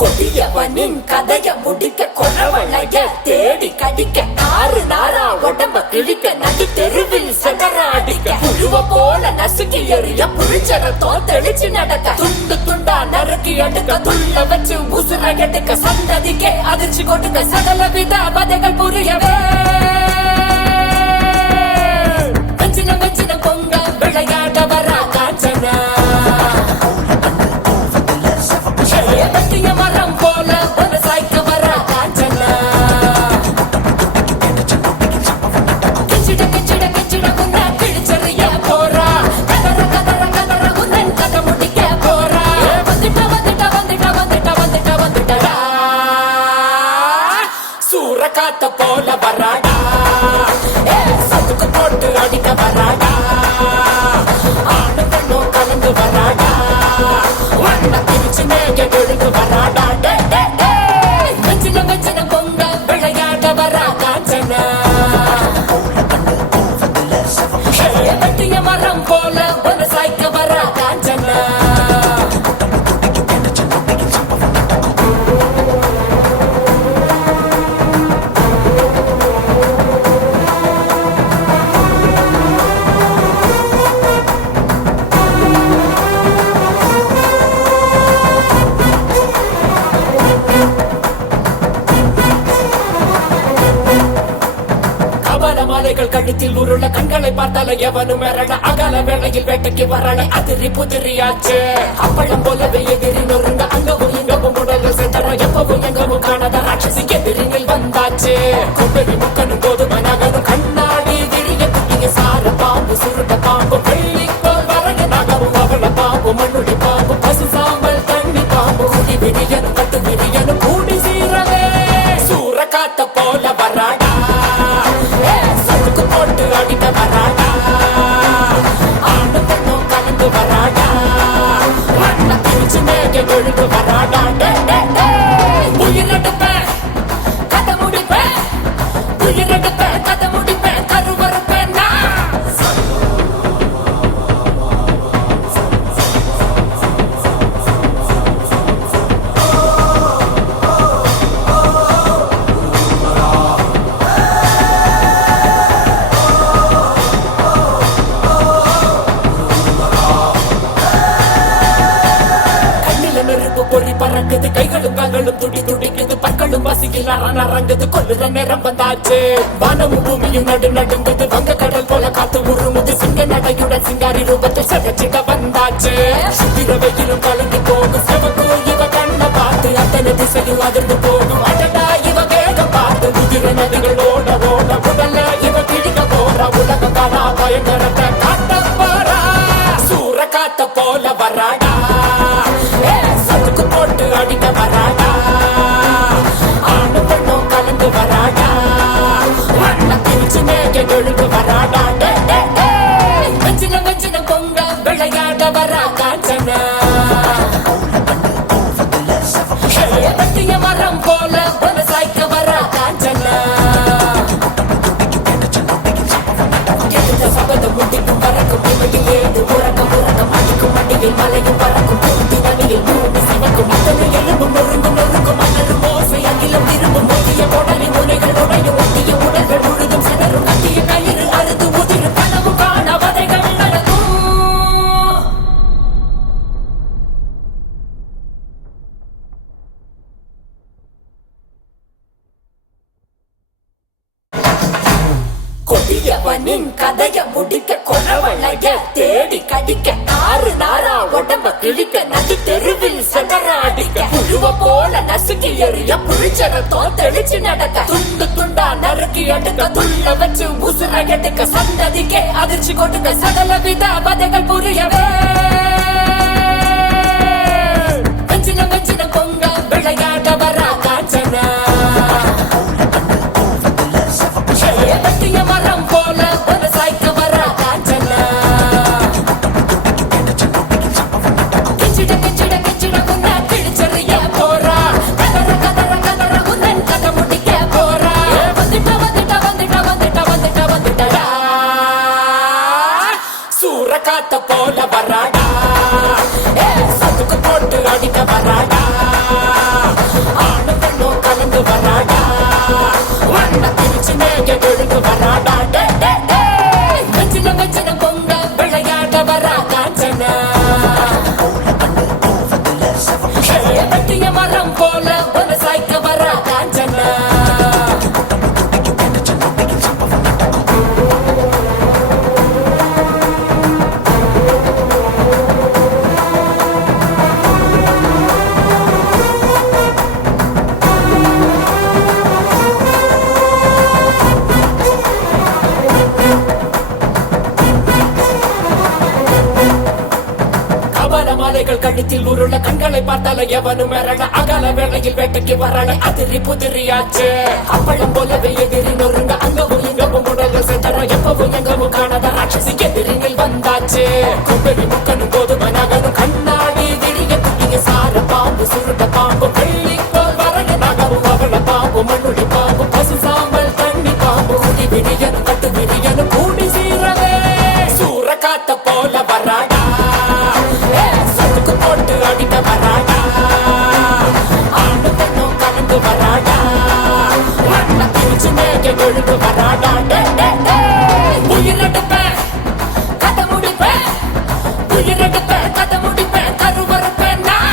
கொடியவனின் கதைய முடிக்க கொலவளைய தேடி கடிக்க ஆறு நாரா உடம்ப கிழிக்க நடு தெருவில் செதறாடிக்க புழுவ போல நசுக்கி எறிய புழிச்சரத்தோ தெளிச்சு நடக்க துண்டு துண்டா நறுக்கி எடுக்க துள்ள வச்சு உசுர எடுக்க சந்ததிக்கே அதிர்ச்சி கொடுக்க சகல வித வதைகள் புரியவே வஞ்சின வஞ்சின பொங்க விளையாட வரா காஞ்சனா மரம் போல ஒரு சாய்க்க வர காஞ்சனா கிச்சிட கிச்சிட கிச்சிட உன்ன கிழிச்சறிய போறா கதற கதற கதற உன்னன் கதை முடிக்க போறா வந்துட்ட வந்துட்ட வந்துட்ட வந்துட்ட வந்துட்ட வந்துட்டடா சூற காத்த போல வராடா சத்துக்கு போட்டு அடிக்க வராடா ஆணு பெண்ணும் கலந்து வராடா வண்ண பிரிச்சு மேக விழுந்து வராடா வஞ்சின வஞ்சின பொங்க விளையாட வரா காஞ்சனா வெட்டிய மரம் போல ஒரு சாய்க்க வரா காஞ்சனா மாலைகள் கழுத்தில் உருள கண்களை பார்த்தால எவனும் மிரள அகல வேளையில் வேட்டைக்கு வரல அதிரி புதிரியாச்சு அப்பளம் போலவே எதிரி நொறுங்க அங்கவும் இங்கவும் உடல சென்ற எப்பவும் எங்கவும் காணாத ராட்சசி எதிரினில் வந்தாச்சு குப்பரி முக்கனும் கோதுமை நகரும் கண்ணாடி விழிய குட்டிய சார பாம்பு சுருட்ட பாம்பு வெள்ளிக்கோள் வரைய நகரும் அவள பாம்பு மண்ணுடி பாம்பு பசு சாம்பல் தண்ணி பாம்பு குடி விரியனும் கட்டு விரியனும் கூடி சீரவே சூற காத்த போல வராடா போட்டு அடிக்க வராடா ஆண்டு பெண்ணும் கலந்து வராடா வண்ண பிரிச்சு மேக விழுந்து வராடா உயிரெடுப்பேன் கதை முடிப்பேன் உயிரெடுப்பேன் கதை முடிப்பேன் கருவறுப்பேன் பொறி பறக்குது கைகளும் கால்களும் துடி துடிக்குது பற்களும் பசியில் அரங்குது கொள்ளுற நேரம் வந்தாச்சு வானமும் பூமியும் நடு நடுங்குது வங்க கடல் போல காத்து உருமுது சிங்க நடையுடன் சிங்காரி ரூபத்தில் சகச்சிட வந்தாச்சு சுத்திர வெயிலும் கலந்து போகும் சிவக்கு இவ கண்ண பார்த்து அத்தனை திசையும் அதிர்ந்து போகும் அடடா இவ வேகம் பார்த்து முதிர நதிகள் ஓட ஓட உடல்ல இவ கிழிக்க போறா உலகம் காணா பயங்கரத்தை காட்ட போறா சூற காத்த போல வராடா சத்துக்கு போட்டு அடிக்க வராடா ஆணு பெண்ணும் கலந்து வராடா வண்ண பிரிச்சு மேக விழுந்து வராடா வஞ்சின வஞ்சின பொங்க விளையாட வரா காஞ்சனா வெட்டிய மரம் போல ஒரு சாய்க்க வரா காஞ்சனா எந்த சபதம் முடிக்கும் பறக்கும் இமையில் ஏது உறக்கம் உறக்கம் அடிக்கும் மடியில் மலையும் பறக்கும் பூத்தி வழியில் பூமி சிவக்கும் அத்தனை எலும்பும் நொறுங்கும் நொறுங்கும் மணலும் ஓசை அகிலம் திரும்பும் மோதிய கொடலி முனைகள் உடையும் ஒட்டிய உடல்கள் முழுதும் சிதறும் கட்டிய கயிறு அறுத்து உதிரும் கனவு காண வதைகள் நடக்கும் கொடியவனின் கதைய முடிக்க கொலவளைய தேடி கடிக்க ஆறு நாரா உடம்ப கிழிக்க நடு தெருவில் செதறாடிக்க புழுவ போல நசுக்கி எறிய புழிச்சரத்தோ தெளிச்சு நடக்க துண்டு துண்டா நறுக்கி எடுக்க துள்ள வச்சு உசுர எடுக்க சந்ததிக்கே அதிர்ச்சி கொடுக்க சகல வித வதைகள் புரியவே வஞ்சின வஞ்சின பொங்க விளையாட வரா காஞ்சனா வெட்டிய மரம் போல ஒரு சாய்க்க வரா காஞ்சனா கிச்சிட கிச்சிட கிச்சிட உன்ன கிழிச்சறிய போறா கதற கதற கதற உன்னன் கதை முடிக்க போறா வந்துட்ட வந்துட்ட வந்துட்ட வந்துட்ட வந்துட்ட வந்துட்டடா சூற காத்த போல வராடா உருள கண்களை பார்த்தால எவனும் மிரள அகல வேளையில் வேட்டைக்கு வரல அதிரி புதிரியாச்சு அப்பளம் போலவே எதிரி நொறுங்க அங்கவும் இங்கவும் உடல்கள் செத்தர எப்பவும் எங்கவும் காணாத ராட்சசி எதிரிகள் வந்தாச்சு கும்பெரி முக்கனும் கோதுமை நகரும் கண்ணாடி விடிய துணிய சார பாம்பு சுருட்ட பாம்பு வெள்ளிக்கோள் வரைய நகரும் அவள பாம்பு மண்ணுடி பாம்பு பசு சாம்பல் தண்ணி பாம்பு உடி விடியனும் கட்டு விடியனும் கூடி சீரவே சூற காத்த போல வராடா சொத்துக்கு போட்டு அடிக்க வராடா ஆண்டு பெண்ணும் கலந்து வராடா மண்ண பிரிச்சு மேய்க்க கொழுந்து வராடா உயிரெடுப்பேன் கதை முடிப்பேன் உயிரெடுப்பேன் கதை முடிப்பேன் கருவறுப்பேன் நான்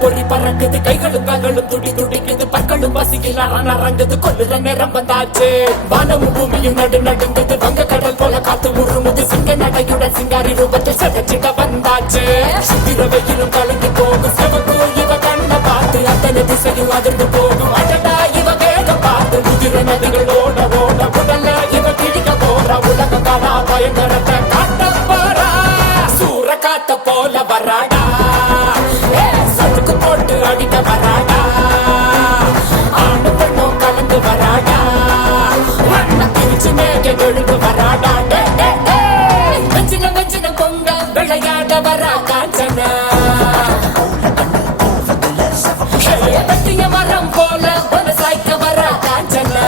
பொறி பறக்குது கைகளும் கால்களும் துடி துடிக்குது பற்களும் பசியில் அரங்குது கொல்லுற நேரம் வந்தாச்சு வானமும் பூமியும் நடுங்குது வங்க கடல் போல காத்து உருமுது சிங்க நடையுடன் சிங்காரி ரூபத்தில் சதச்சிட வந்தாச்சு சுத்திர வெயிலும் கலந்து போகும் சிவக்கு இவ கண்ண பார்த்து அத்தனை திசையும் அதிர்ந்து போகும் அடடா இவ வேகம் பார்த்து முதிர நதிகள் ஓட ஓட உடல்ல இவ கிழிக்க போறா உலக காணா பயங்கரத்தை காட்ட போறா சூற காத்த போல வராடா சொத்துக்கு போட்டு அடிக்க வராடா ஆண்டு பெண்ணும் கலந்து வராடா மண்ண பிரிச்சு மேய்க்க கொழுந்து வராடா வெஞ்சின பொங்க விளையாட வரா காஞ்சனா பட்டிய மரம் போல ஒரு சாய்க்க வரா காஞ்சனா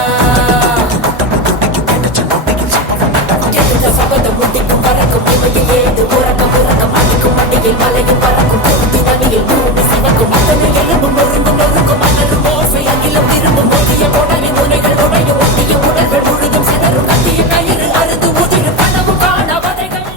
சபதம் முடிக்கும் பறக்கும் இமையில் ஏது உறக்கம் உறக்கம் அடிக்கும் மடியில் மலையும் பறக்கும் பொருத்தி நடியில் பூமி சிவக்கும் அத்தனை எலும்பும் நொறுங்கும் நொறுக்கும் மணலும் ஓசை அகிலம் திரும்பும் மோதிய உடலின் முனைகள் உடைய ஒட்டிய உடல்கள் முழுதும் சிதறும் கட்டிய கயிறு அறுது உதிரும் கனவு காண வதைகள்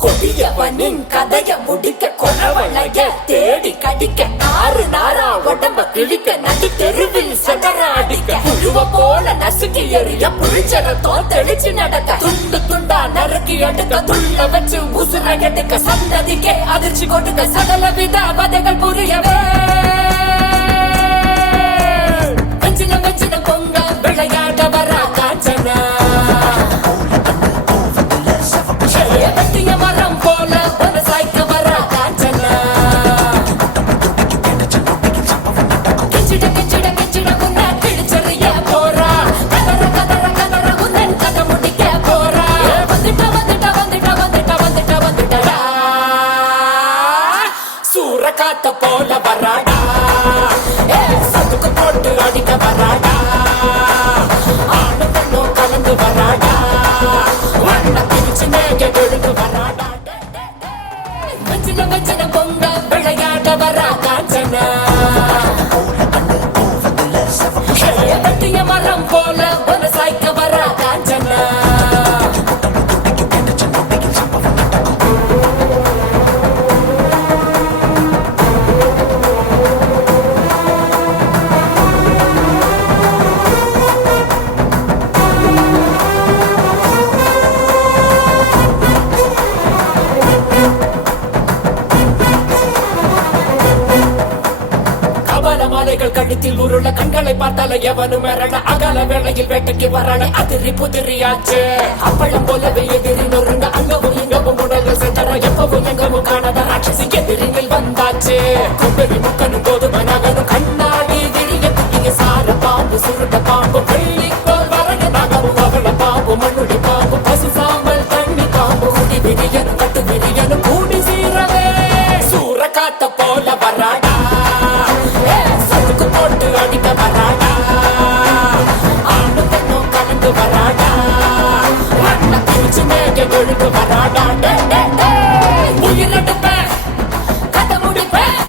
கொடியவனின் கதைய முடிக்க கொலவளைய தேடி கடிக்க ஆறு நாரா உடம்ப கிழிக்க நடு தெருவில் சதற அடிக்க புழுவ போல நசுக்கி எறிய புளிச்சரத்தோ தெளிச்சு நடக்க துண்டு துண்டா நறுக்கி எடுக்க துள்ள வச்சு உசுர எடுக்க சந்ததிக்கே அதிர்ச்சி கொடுக்க சகல வித வதைகள் புரியவே வெஞ்சின பொங்க விளையாட வரா காஞ்சனா பட்டிய மரம் போல ஒரு சாய்க்க வரா காஞ்சனா கிச்சிட உன்ன கிழிச்சறிய போறா கதற உன்னன் கதை முடிக்க போறா வந்துட்டா சூற காத்த போல வராடா சொத்துக்கு போட்டு அடிக்க வராடா ஆண்டு பெண்ணும் கலந்து வராடா மண்ண பிரிச்சு மேய்க்க கொழுந்து வராடா வெஞ்சின பொங்க விளையாட வரா காஞ்சனா பட்டிய மரம் போல ஒரு சாய்க்க வரா காஞ்சனா மாலைகள் கழுத்தில் உருள கண்களை பார்த்தால எவனும் மிரள அகல வேளையில் வேட்டைக்கு வரல அதிரி புதிரியாச்சு அப்பளம் போலவே எதிரி நொறுங்க அங்கவும் இங்கவும் உடல்கள் செத்தர எப்பவும் எங்கவும் காணாத ராட்சசி எதிரிகள் வந்தாச்சு கும்பெரி முக்கனும் கோதுமை நகரும் கண்ணாடி விழிய துணிய சார பாம்பு சுருட்ட பாம்பு வெள்ளிக்கோள் வரைய நகரும் அவள பாம்பு மண்ணுடி பாம்பு பசு சாம்பல் தண்ணி பாம்பு உடி விடியனும் கட்டு விடியனும் கூடி சீரவே சூற காத்த போல வராடா சொத்துக்கு போட்டு அடிக்க வராடா ஆண்டு பெண்ணும் கலந்து வராடா மண்ண பிரிச்சு மேய்க்க கொழுந்து வராடா